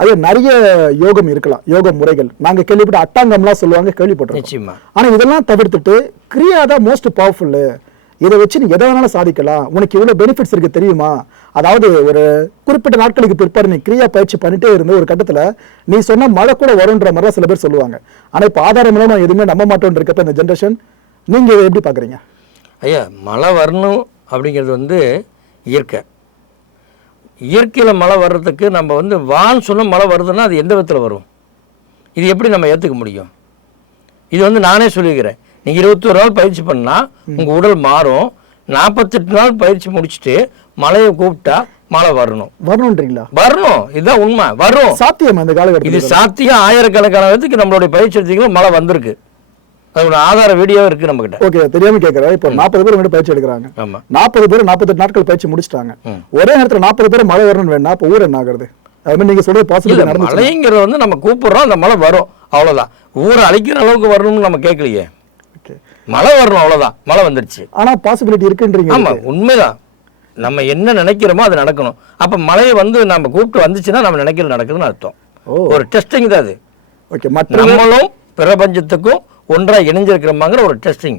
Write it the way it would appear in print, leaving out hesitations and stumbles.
அது நிறைய யோகம் இருக்கலாம், யோக முறைகள். நாங்க கேள்விப்பட்ட அட்டாங்கம்லாம் சொல்லுவாங்க, கேள்விப்பட்டிருக்கோம். நிச்சயமா. ஆனா இதெல்லாம் தவிர்த்துட்டு கிரியா தான் மோஸ்ட் பவர்ஃபுல், இதை வச்சு நீ எதை வேணாலும் சாதிக்கலாம், உனக்கு இவ்வளவு பெனிஃபிட்ஸ் இருக்கு தெரியுமா. அதாவது ஒரு குறிப்பிட்ட நாட்களுக்கு பிற்பாடு நீ கிரியா பயிற்சி பண்ணிட்டே இருந்து ஒரு கட்டத்துல நீ சொன்ன மழை கூட வரும்ன்ற மாதிரி சில பேர் சொல்லுவாங்க. ஆனா இப்ப ஆதாரம் இல்லாம எதுவுமே நம்ப மாட்டோம் இருக்கப்ப இந்த ஜென்ரேஷன், நீங்க இதை எப்படி பாக்குறீங்க? ஐயா, மழை வரணும் அப்படிங்கிறது வந்து இயற்கை. இயற்கையில் மழை வர்றதுக்கு நம்ம வந்து வான்னு சொன்ன மழை வருதுன்னா அது எந்த விதத்தில் வரும்? இது எப்படி நம்ம ஏற்றுக்க முடியும்? இது வந்து நானே சொல்லிக்கிறேன். நீங்கள் 21 நாள் பயிற்சி பண்ணால் உங்கள் உடல் மாறும். 48 நாள் பயிற்சி முடிச்சுட்டு மழையை கூப்பிட்டா மழை வரணும்ன்றீங்களா? வரணும், இதுதான் உண்மை. வரும், சாத்தியம். அந்த காலகட்டத்தில் இது சாத்தியம். ஆயிரக்கணக்கான பேருக்கு நம்மளுடைய பயிற்சி எடுத்தீங்கன்னா மழை வந்திருக்கு. அதோட ஆதார வீடியோ இருக்கு நம்ம கிட்ட. ஓகே, தெரியாம கேட்கறேன். இப்போ 40 பேர் வந்து பயிற்சி எடுக்கிறாங்க. 40 பேர் 48 நாட்கள் பயிற்சி முடிச்சிட்டாங்க. ஒரே நேரத்தில் 40 பேர் மழை வரணும்னு வேணா அப்போ ஊர் என்ன ஆகுறது? அது நீங்க சொல்றது பாசிபிள் நடந்துச்சு. மழைங்கிறது வந்து நம்ம கூப்பிடுறோம், அந்த மழை வரும், அவ்வளவுதான். ஊரை அழிக்கிற அளவுக்கு வரணும்னு நம்ம கேட்கலையே. மழை வரணும், அவ்வளவுதான். மழை வந்துருச்சு. ஆனா பாசிபிலிட்டி இருக்குன்றீங்க. ஆமா, உண்மைதான். நம்ம என்ன நினைக்கிறோமோ அது நடக்கணும். அப்ப மழையை வந்து நம்ம கூப்பிட்டு வந்துச்சுன்னா நம்ம நினைக்கிறது நடக்குதுன்னு அர்த்தம். ஒரு டெஸ்டிங் தான் அது. ஓகே, நம்மளும் பிரபஞ்சத்துக்கும் ஒன்றாக இணைஞ்சிருக்கிறோமாங்கிற ஒரு டெஸ்டிங்.